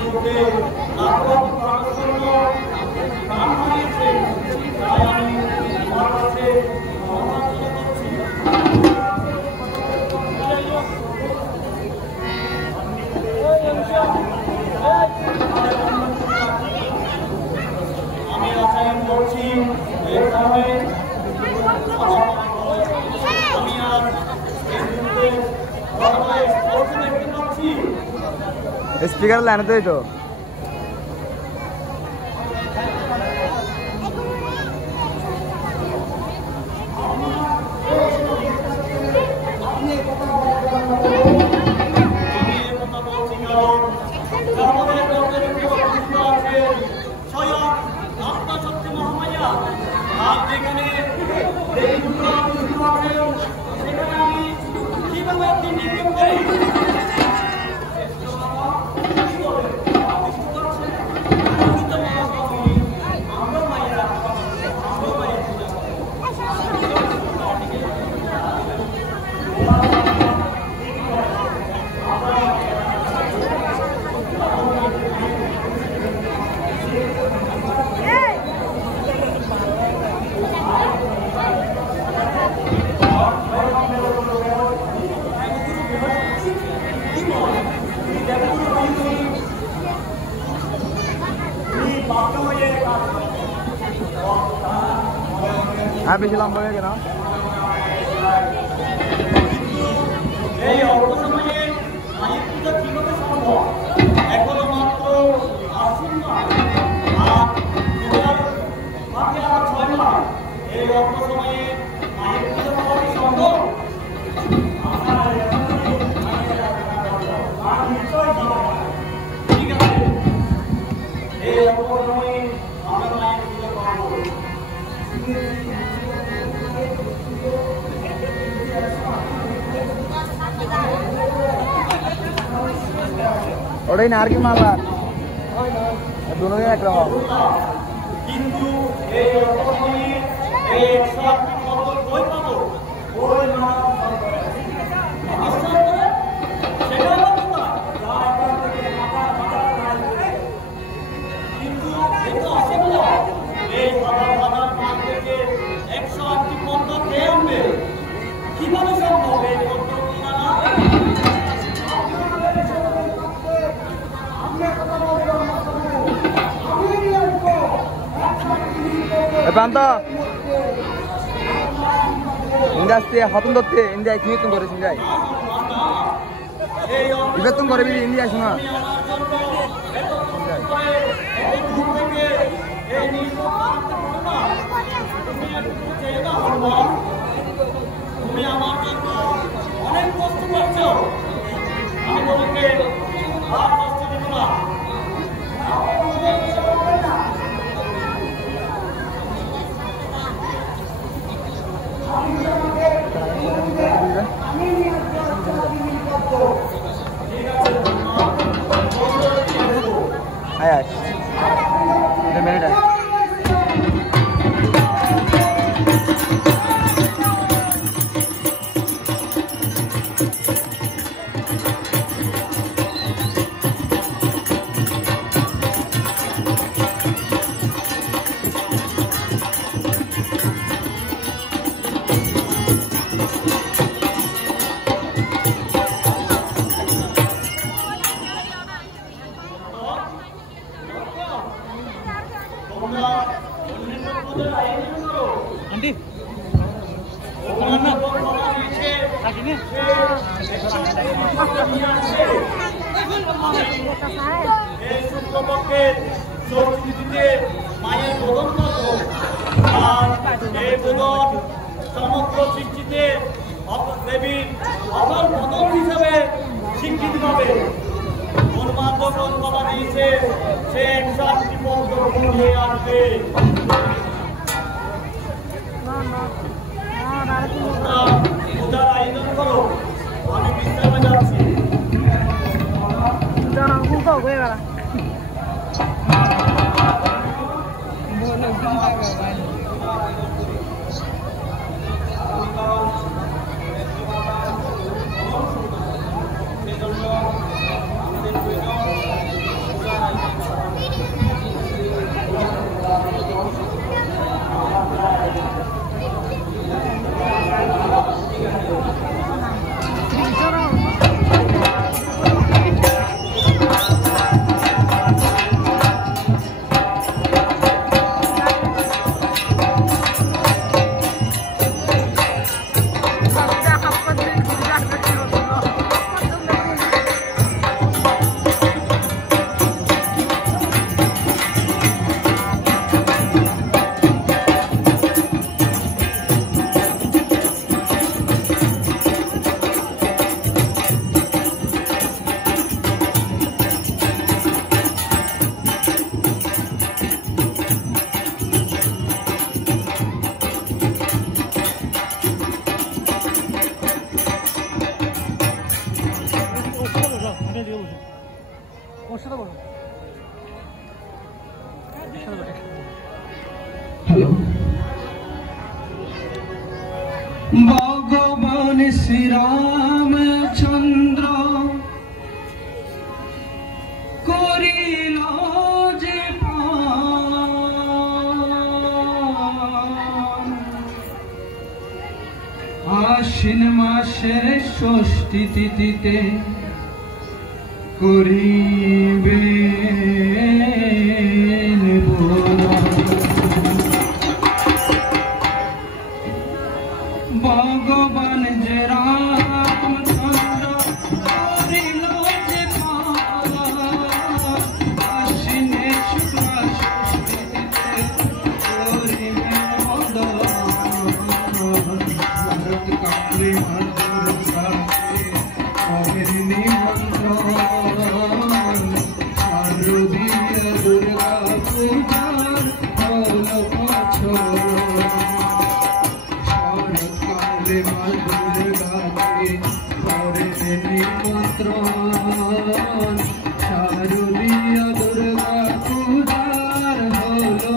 যুদ্ধে লাখো প্রাণপূর্ণ প্রাণ হারিয়েছে, তাই আমি আমার কাছে ক্ষমা করছি। আমি আশা করছি এইভাবে আমি আর এই যুদ্ধে স্পষ্ট দেখতে পাচ্ছি। স্পিকার লাইনে তো এটা বেশি লম্বা হয়ে গেল। এই অল্প সময়ে মায়ের পূজা কিভাবে সম্ভব? এখনো মাত্র 8 মাস আর বাকি আর 6 মাস। এই অল্প সময়ে মায়ের পূজা করা কি সম্ভব? ঠিক আছে, এই অল্প সময়ে আমরা মায়ের পূজা করব। ওটাই না আর কি মারলাম দুটো একরকম কিন্তু এই অল্পসময়ে এই 108টি ফসল কই পাবো? ওই মাছ কিন্তু এটা অসম্ভব। এই হাজার হাজার মাছ থেকে 108টি পদ্ম কে আনবে? কিভাবে সম্ভব এই পদ্ম কিনা? Banta, India hatun dotte India kitung kore sinjai. Ibetung kore bili India shuna. তুমি আমার জন্য অনেক কষ্ট করছো, আমি তোমাকে আর কষ্ট দিব না। Aye, the minute. Andi, মায়ের বোধন করবো আর এই বোধন সমগ্র সৃষ্টিতে দেবীর অপর বোধন হিসাবে স্বীকৃতি পাবে। কোন মাত্র কোন কথা দিয়েছে সে 108টি পদ্ম নিয়ে আসবে। পূজার আয়োজন করো, আমি বিশ্রামে যাচ্ছি। সেজন্য আমাদের ভগবান শ্রীরামচন্দ্র করিল যে আশ্বিন মাসের ষষ্ঠী তিথিতে করিবে ভগবান যে রামচন্দ্র করিল যে আশ্বিনের শুক্লা ষষ্ঠীতে করিবে ভরত কালে দুর্গা পূজার শরৎকালে মা দুর্গাকে করে নিমন্ত্রণ শারদীয় দুর্গা পূজার হলো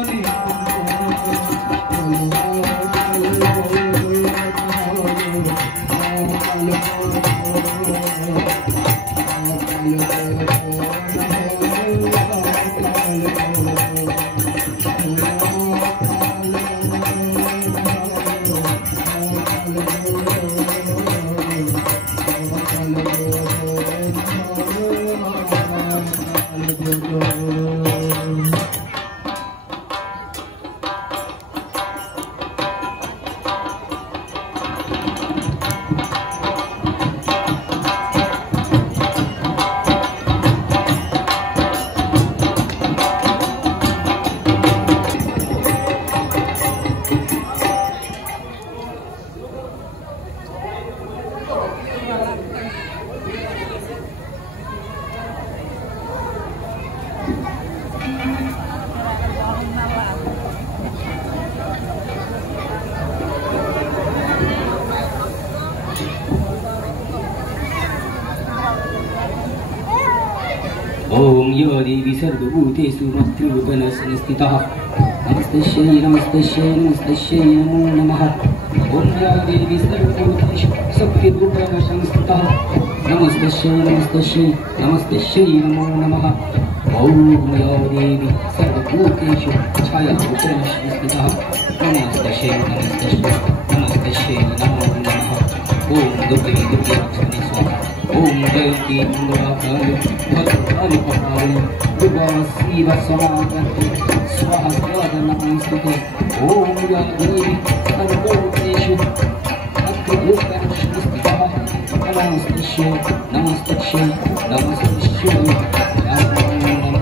ओम यो देवी सर्वभूतेषु मस्त्रूपेण संस्थितः नमस्तस्यै नमस्तस्यै नमस्तस्यै नमो नमः। ओम यो देवी सर्वभूतेषु शक्तिरूपेण संस्थितः नमस्तस्यै नमस्तस्यै नमस्तस्यै नमो नमः। ओम यो देवी सर्वभूतेषु छायारूपेण संस्थितः नमस्तस्यै नमस्तस्यै नमस्तस्यै नमो नमः। ओम दुर्गे दुर्गे लक्ष्मी स्वाहा। ओम जयंती मंगलाकाली भद्रकाली कपाली दुर्गा शिवा समागते स्वाहा स्वाहा नमस्ते। ओम या देवी सर्वभूतेषु अग्ररूपेण संस्थितः नमस्तस्यै नमस्तस्यै नमस्तस्यै नमो नमः।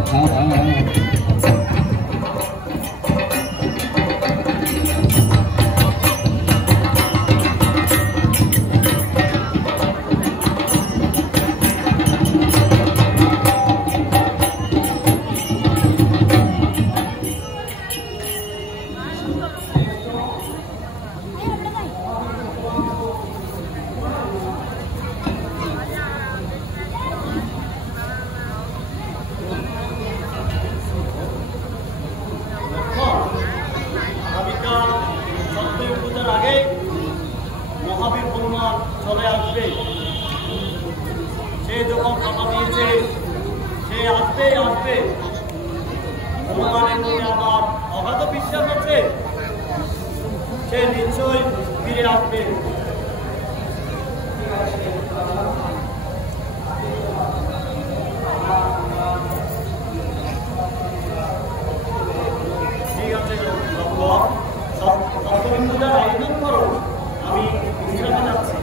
মহাবীর হনুমান চলে আসবে। সে যখন কথা দিয়েছে সে আসবেই আসবে। হনুমানের প্রতি আমার অগাধ বিশ্বাস আছে, সে নিশ্চয়ই ফিরে আসবে। ঠিক আছে, সপ্তমী পূজার আয়োজন করো, আমি বিশ্রামে যাচ্ছি।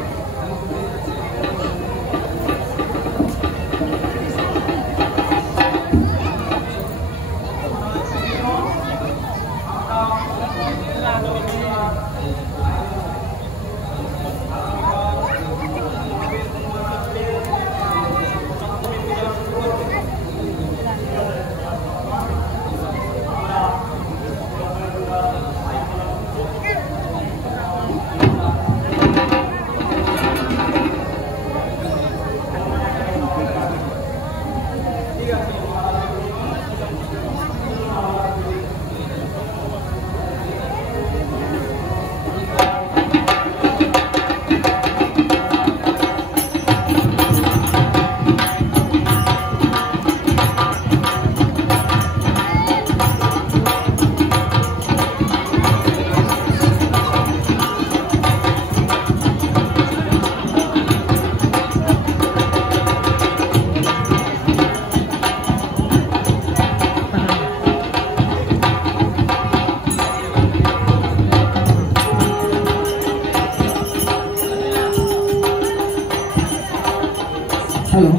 হ্যালো।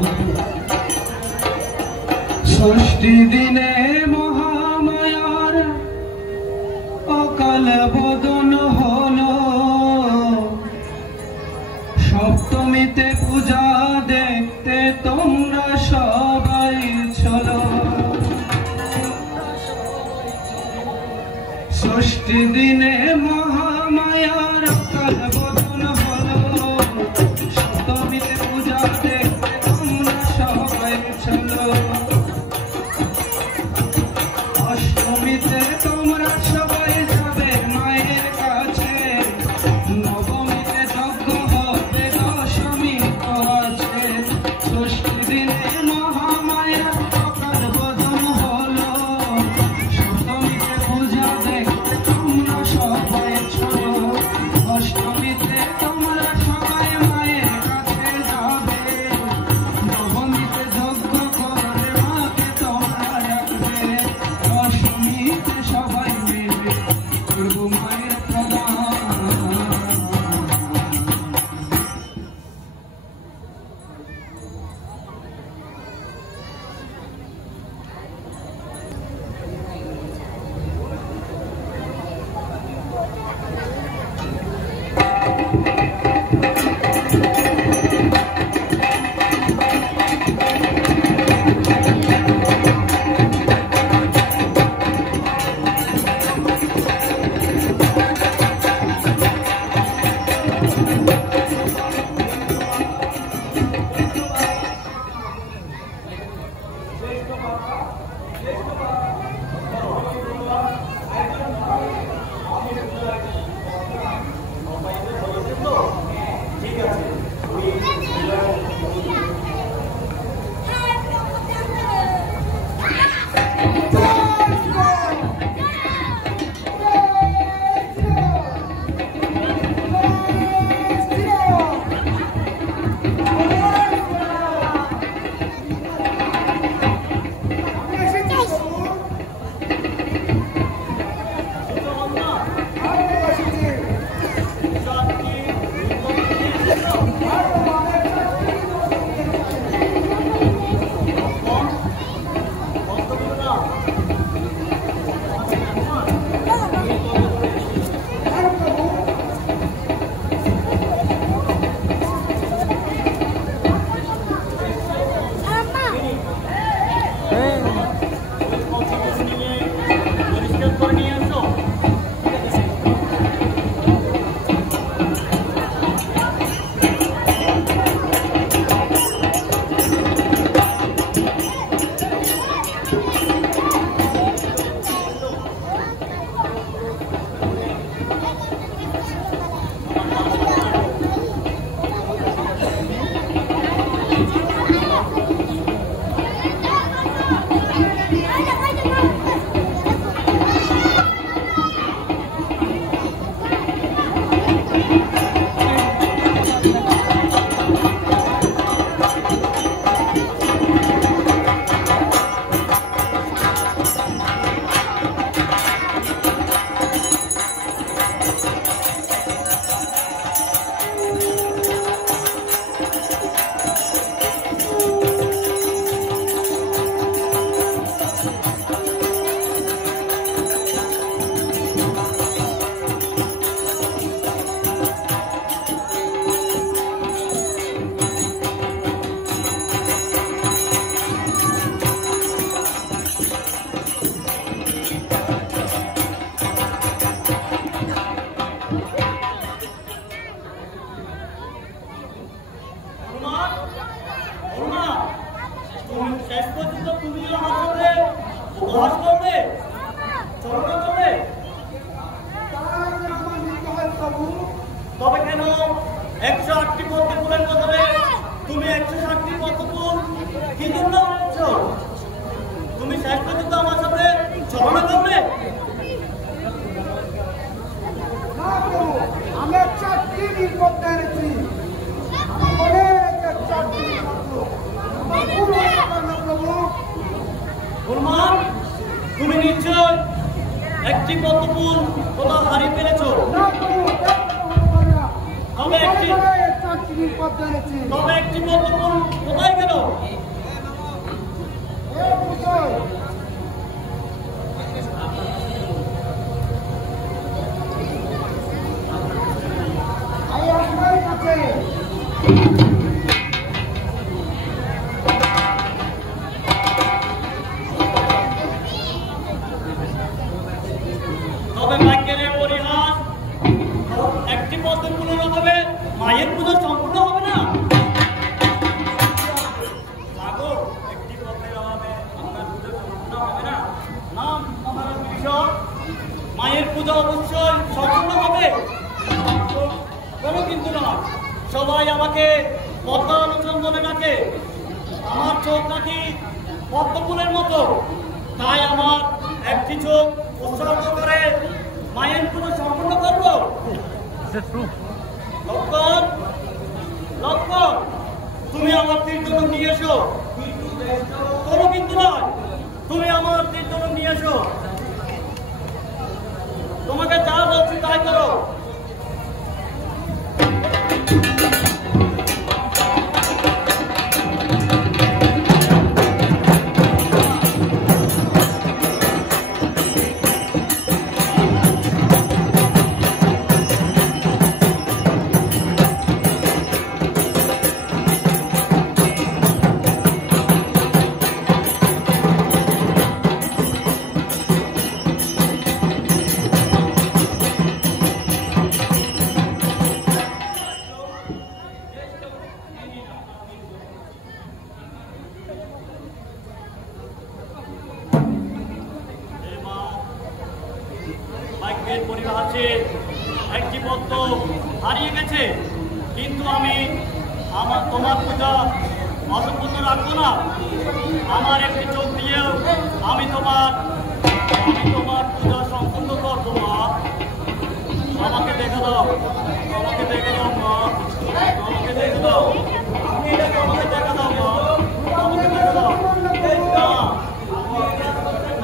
ষষ্ঠী দিনে মহামায়ার অকাল বোধন হলো, সপ্তমীতে পূজা দেখতে তোমরা সবাই চলো। ষষ্ঠী দিনে মহামায়ার অকাল বোধন হলো, সপ্তমীতে পূজা দেখতে তোমরা সবাই চলো। অষ্টমীতে তোমরা সবাই যাবে মায়ের কাছে, নবমীতে যজ্ঞ হবে, দশমী তো আছে। ষষ্ঠী দিনে মহামায়ার অকাল বোধন হলো, সপ্তমীতে পূজা দেখতে তোমরা সবাই চলো। অষ্টমীতে তোমরা সবাই মায়ের কাছে যাবে, নবমীতে যজ্ঞ করে মাকে তোমরা রাখবে। দশমীতে সবাই মিলে করবো মায়ের প্রণাম। তবে কেন 108টি পদ্মফুলের বদলে তুমি 160টি পদ্মফুল কি জন্য এনেছো? তুমি শেষ পর্যন্ত আমার সামনে ছলনা করবে? আমি 4টি নির্বদ্ধ এনেছি। তুমি নিশ্চয় একটি পদ্মফুল কোথাও হারিয়ে ফেলেছো। তবে একটি চিনির পদ্ম এনেছি। তবে একটি পদ্ম কোথায় গেল? তবে ভাগ্যের পরিহাস, একটি পদ্মের পুজোর অভাবে মায়ের পুজো সম্পূর্ণ হবে না। একটি পদ্মের অভাবে আপনার পুজো সম্পূর্ণ হবে না। নাম মহারাজ কৃষক, মায়ের পুজো অবশ্যই সম্পূর্ণ হবে। কোনো কিন্তু নয়, সবাই আমাকে পদ্মালোচন বলে ডাকে। আমার চোখ নাকি পদ্মফুলের মতো, তাই আমার একটি চোখ উৎসর্গ করে মায়ের পুজো সম্পূর্ণ করব। লক্ষণ, লক্ষণ, তুমি আমার তীর্থন নিয়ে এসো। কোনো কিন্তু নয়, তুমি আমার তীর্থন নিয়ে এসো। তোমাকে যা বলছি তাই করো। ভাগ্যের পরিহাসে একটি পদ্ম হারিয়ে গেছে, কিন্তু আমি তোমার পূজা অসম্পূর্ণ রাখবো না। আমার একটি চোখ দিয়েও আমি তোমার পূজা সম্পূর্ণ করবো। মা, আমাকে দেখে দাও, আমাকে দেখে দাও মা, আমাকে দেখে দাও, আমাকে দেখা দাও মা, আমাকে দেখা দাও,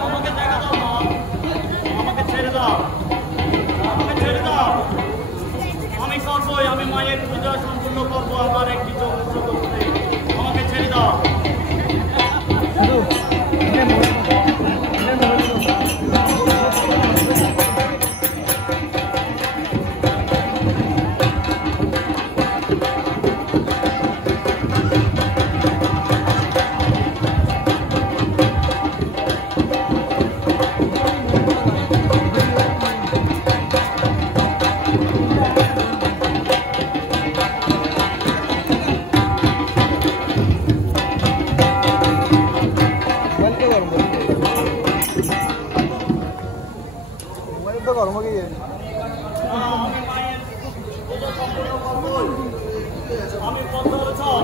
আমাকে দেখা দাও মা, আমাকে ছেড়ে দাও, আমাকে ছেড়ে দাও। আমি করবোই, আমি মায়ের পূজা সম্পূর্ণ করবো। আমার একটি চোখ করতে, আমাকে ছেড়ে দাও। আমি পদ্মলোচন,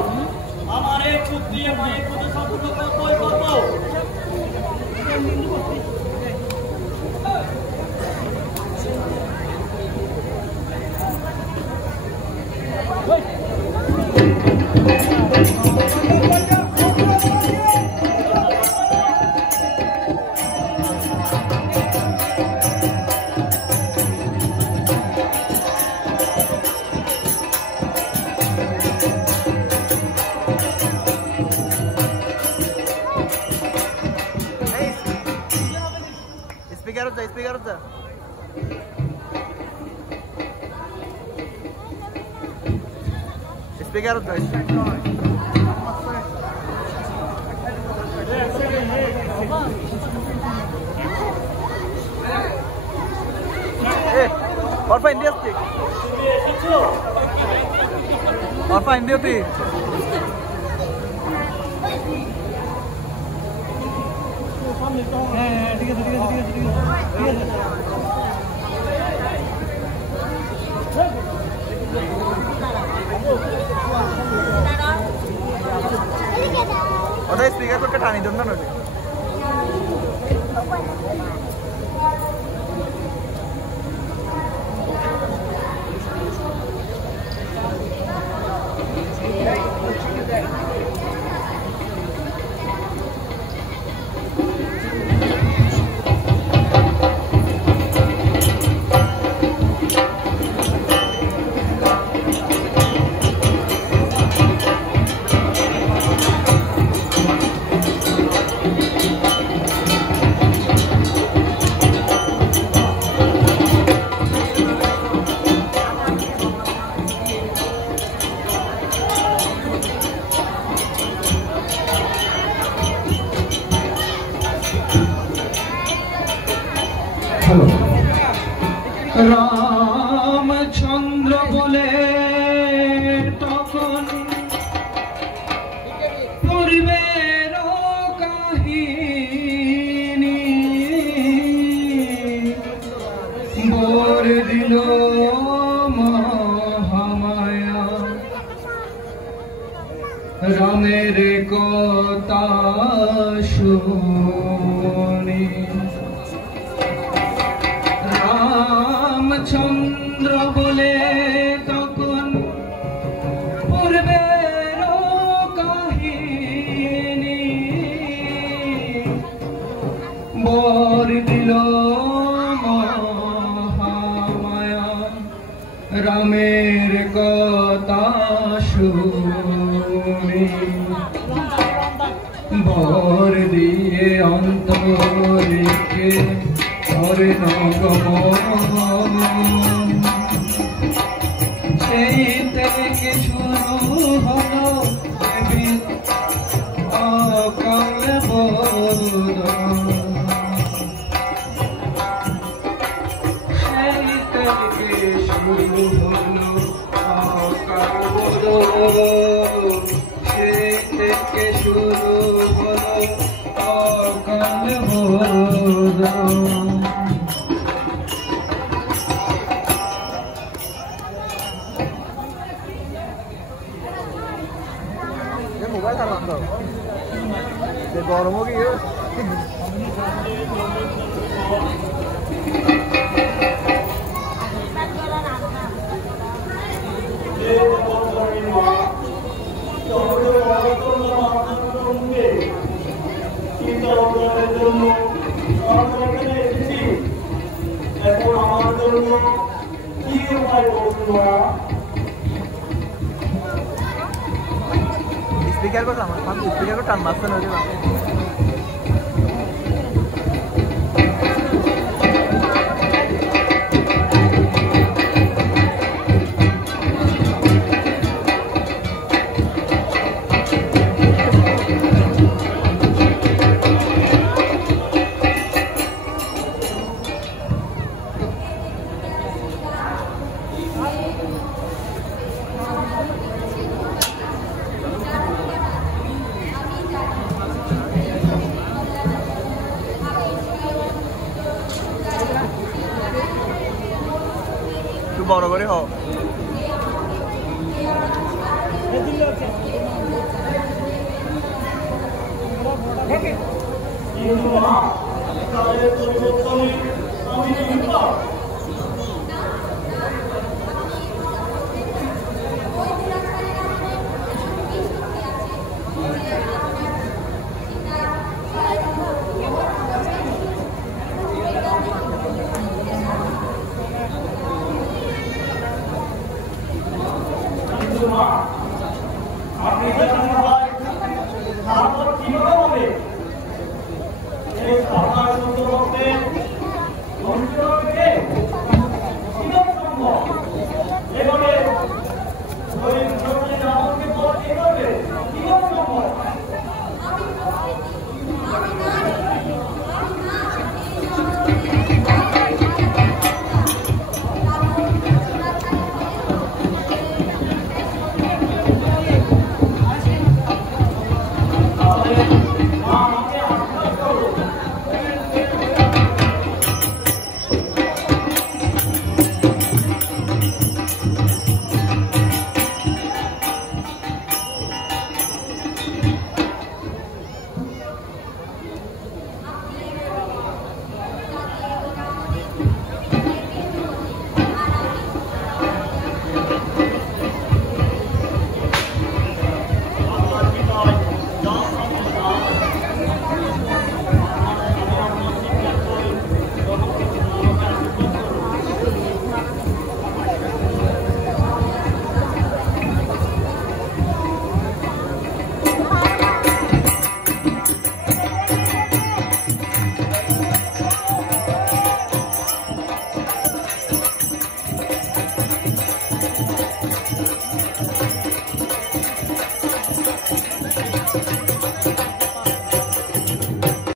আমার এই চোখ দিয়ে মায়ের পুজো সম্পূর্ণ করবোই করবো। Speaker Orfa India stick. Orfa India stick. ঠিক আছে ওটা স্পিকার করতে টানি দেন না রামচন্দ্র বলে তখন পূর্বের কাহিনী বর দিল মহামায়া রামের কথা শুনি রামচন্দ্র বলে তখন পূর্বের কাহিনী বর দিল মহামায়া রামের কথা শুনি বর দিয়ে অন্তরিকে করে নগমন সেই থেকে শুরু হলো অকাল বোধন সেই থেকে শুরু হলো অকাল বোধন সেই থেকে শুরু হলো অকাল বোধন মোবাইল চালান তো গরম কি এখন আমার জন্য কি উপায় করবো? স্পিকার করতাম স্পিকার করতাম মাঝখানে হয়ে যাবে একটু বড় করে হোক আপনি যখন হয় তারপর কিভাবে হবে এই সরকার সুন্দর করতে কিরকম সম্ভব এভাবে ওই আমাকে কি করবে কিরকম সম্ভব